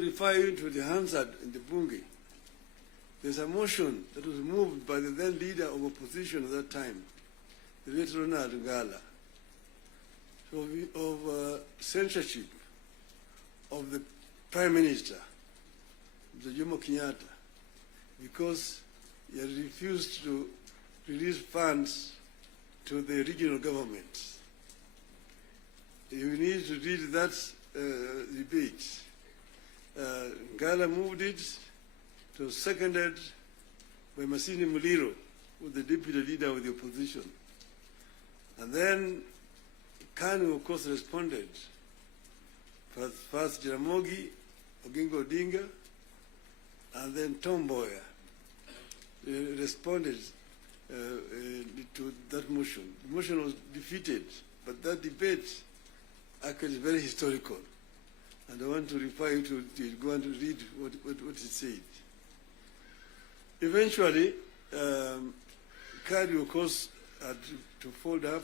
refer you to the Hansard in the Bunge. There's a motion that was moved by the then leader of opposition at that time, the late Ronald Ngala, of censorship of the Prime Minister, Jomo Kenyatta, because he had refused to release funds to the regional governments. You need to read that debate. Ngala moved it. It was seconded by Masini Muliro, who was the deputy leader of the opposition. And then Kanu, of course, responded. First Jaramogi, Oginga Odinga, and then Tom Mboya responded to that motion. The motion was defeated, but that debate actually is very historical. And I want to refer you to it. Go on to read what it said. Eventually, Kadu, of course, had to fold up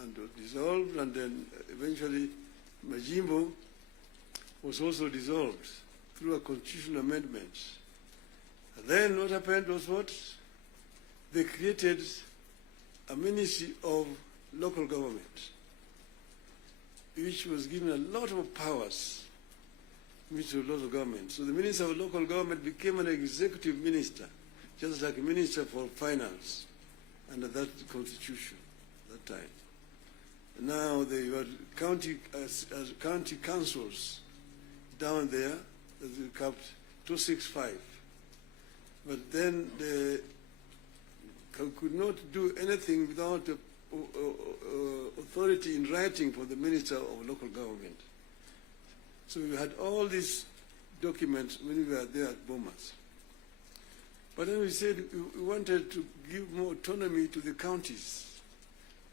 and dissolve, and then eventually Majimbo was also dissolved through a constitutional amendment. And then what happened was what? They created a Ministry of Local Government, which was given a lot of powers, Ministry of Local Government. So the Minister of Local Government became an executive minister, just like a Minister for Finance under that constitution at that time. Now they were county councils down there, they capped 265. But then they could not do anything without authority in writing for the Minister of Local Government. So we had all these documents when we were there at Bomas. But then we said we wanted to give more autonomy to the counties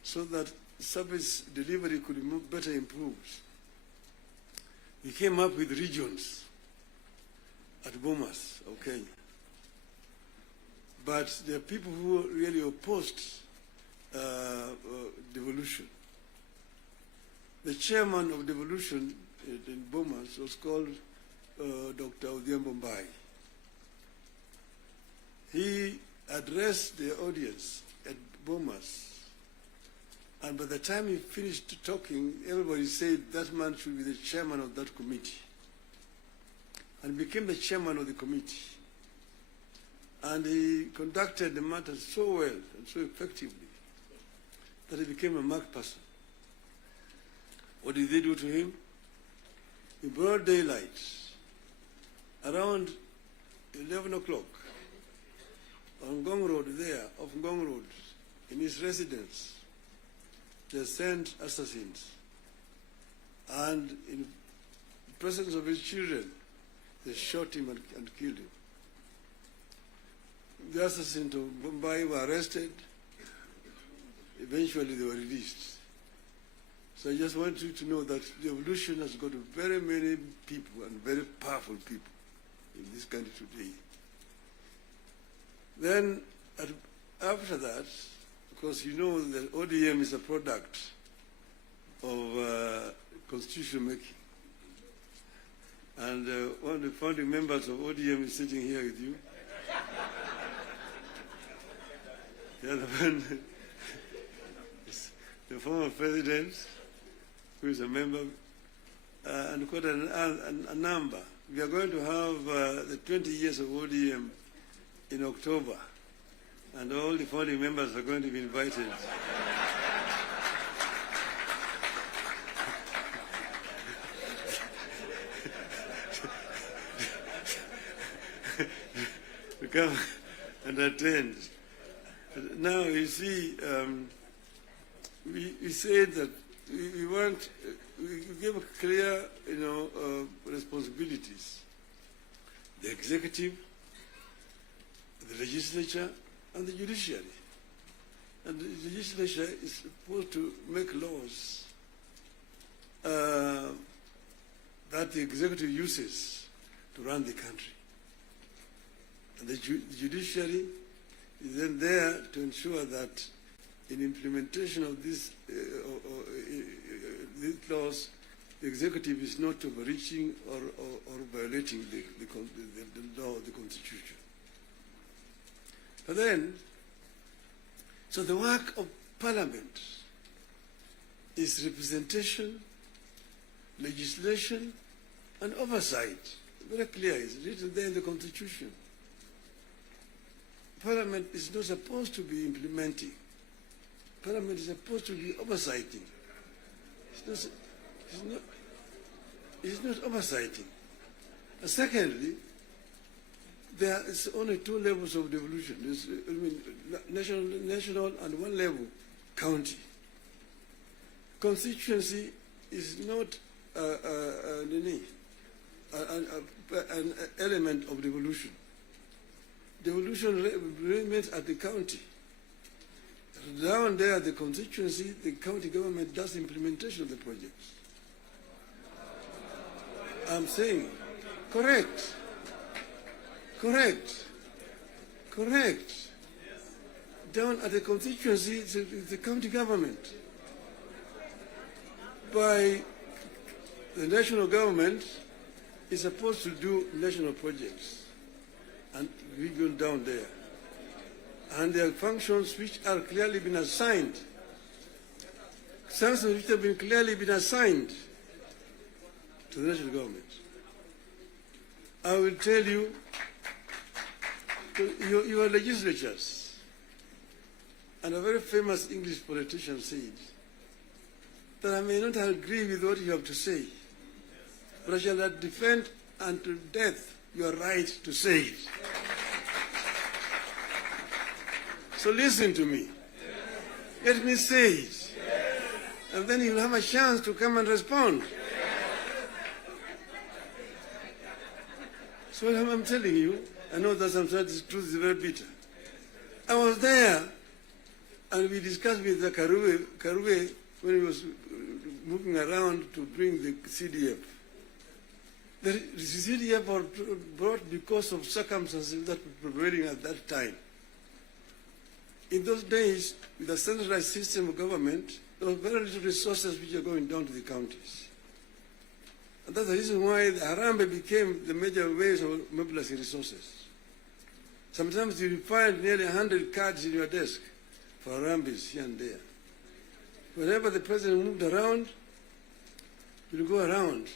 so that service delivery could be better improved. We came up with regions at Bomas of Kenya. But there are people who really opposed devolution. The chairman of devolution in Bomas was called Dr. ODM. He addressed the audience at Bomas, and by the time he finished talking, everybody said that man should be the chairman of that committee, and became the chairman of the committee. And he conducted the matter so well and so effectively that he became a marked person. What did they do to him? In broad daylight, around 11 o'clock, on Ngong Road there, off Ngong Road, in his residence, they sent assassins. And in the presence of his children, they shot him and killed him. The assassins of Mumbai were arrested. Eventually they were released. So I just want you to know that the revolution has got very many people and very powerful people in this country today. Then after that, of course, you know that ODM is a product of constitution making. And one of the founding members of ODM is sitting here with you. The other one is the former president, who is a member, and quite a number. We are going to have the 20 years of ODM in October, and all the founding members are going to be invited. to come and attend. Now, you see, we said that we want, we give clear, responsibilities. The executive, the legislature, and the judiciary. And the legislature is supposed to make laws that the executive uses to run the country. And the judiciary is then there to ensure that in implementation of these laws, the executive is not overreaching or violating the law of the Constitution. But then, so the work of Parliament is representation, legislation, and oversight. Very clear, it's written there in the Constitution. Parliament is not supposed to be implementing. Parliament is supposed to be oversighting. It's not oversighting. And secondly, there is only two levels of devolution. There's, national and one level, county. Constituency is not an element of devolution. Devolution remains at the county. Down there, the constituency, the county government does implementation of the projects. I'm saying, correct. Down at the constituency, it's the county government. By the national government is supposed to do national projects, and we go down there. And there are functions which are clearly been assigned. Functions which have been clearly been assigned to the national government. I will tell you, your legislatures, and a very famous English politician said that I may not agree with what you have to say, but I shall defend unto death your right to say it. So listen to me. Let me say it. And then you'll have a chance to come and respond. So I'm telling you, I know that sometimes the truth is very bitter. I was there, and we discussed with the Karue when he was moving around to bring the CDF. The CDF was brought because of circumstances that were prevailing at that time. In those days, with a centralized system of government, there were very little resources which are going down to the counties. And that's the reason why the Harambee became the major ways of mobilizing resources. Sometimes you find nearly 100 cards in your desk for Harambees here and there. Whenever the president moved around, we'll go around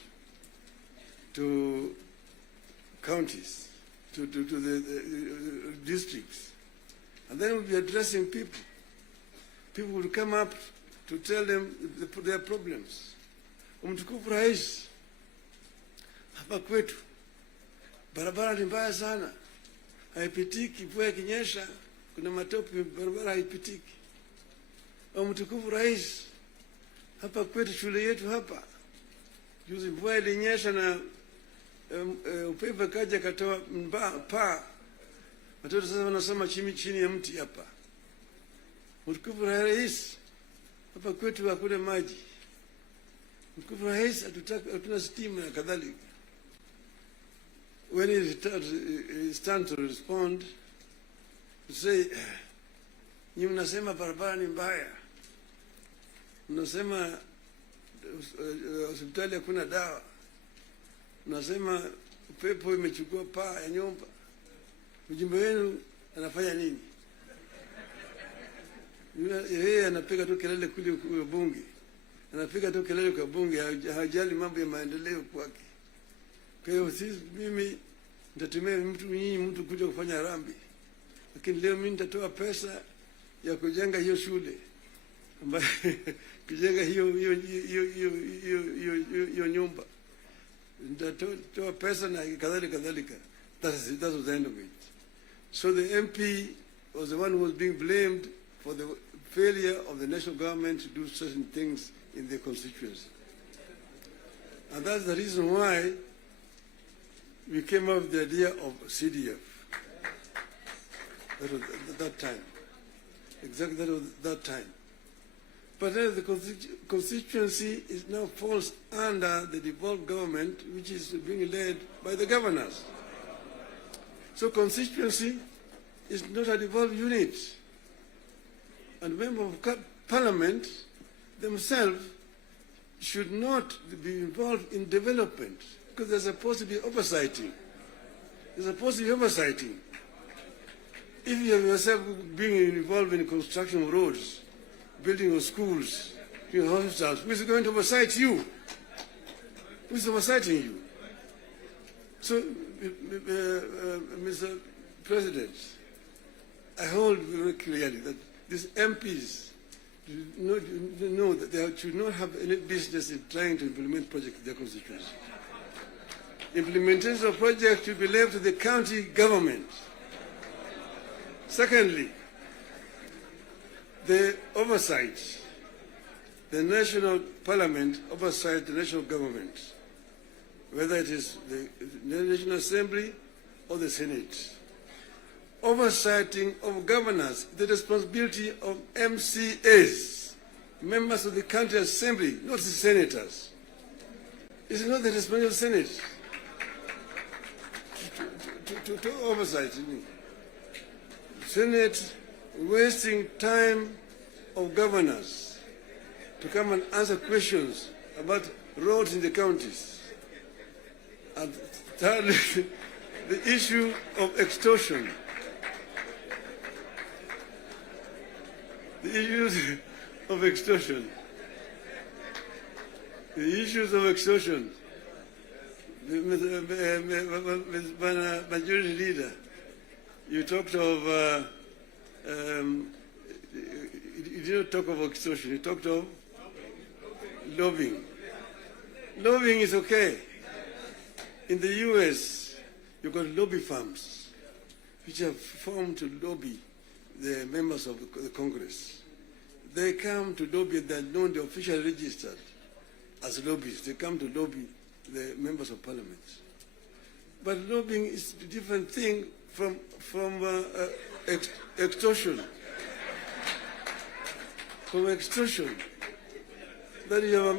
to counties, to the districts. And then we'll be addressing people. People will come up to tell them their problems. Mtukufu Rais, hapa kwetu barabara ni mbaya sana, haipitiki. Mvua ikinyesha kuna matope, barabara haipitiki. Mtukufu Rais, hapa kwetu shule yetu hapa, juzi mvua ilinyesha na upepo kaja katoa paa, watoto sasa wanasoma chini ya mti hapa. Mtukufu Rais, hapa kwetu hakuna maji. Mtukufu Rais, hatuna stima na kadhalika. When he stands to respond, to say, nyinyi mnasema barabara ni mbaya, mnasema hospitali hakuna dawa, mnasema upepo imechukua paa ya nyumba, mjumbe wenu anafanya nini? Yeye anapiga tu kelele kule kwa bunge, anapiga tu kelele kwa bunge, hajali mambo ya maendeleo kwake. Kwa hiyo mimi nitatumia mtu kuja kufanya harambee, lakini leo mimi nitatoa pesa ya kujenga hiyo shule, ambayo kujenga hiyo nyumba, nitatoa pesa na kadhalika. That was the end of it. So the MP was the one who was being blamed for the failure of the national government to do certain things in their constituency. And that's the reason why we came up with the idea of CDF. That was that time. Exactly, that was that time. But then the constituency is now falls under the devolved government, which is being led by the governors. So constituency is not a devolved unit. And members of parliament themselves should not be involved in development because there's supposed to be oversighting. There's supposed to be oversighting. If you have yourself being involved in construction of roads, building of schools, hospitals, who is going to oversight you? Who is oversighting you? So, Mr. President, I hold very clearly that these MPs know that they should not have any business in trying to implement projects in their constituency. Implementation of projects should be left to the county government. Secondly, the oversight, the national parliament oversight the national government, whether it is the National Assembly or the Senate. Oversighting of governance, the responsibility of MCAs, members of the county assembly, not the senators. It's not the responsibility of the Senate to oversight. Senate wasting time of governors to come and answer questions about roads in the counties. And thirdly, the issue of extortion. The issues of extortion. The issues of extortion. Majority Leader, you talked of, you didn't talk of extortion, you talked of lobbying. Lobbying is okay. In the US, you've got lobby firms which have formed to lobby the members of the Congress. They come to lobby, they're known, they're officially registered as lobbyists. They come to lobby the members of parliament. But lobbying is a different thing from extortion. From extortion. That you have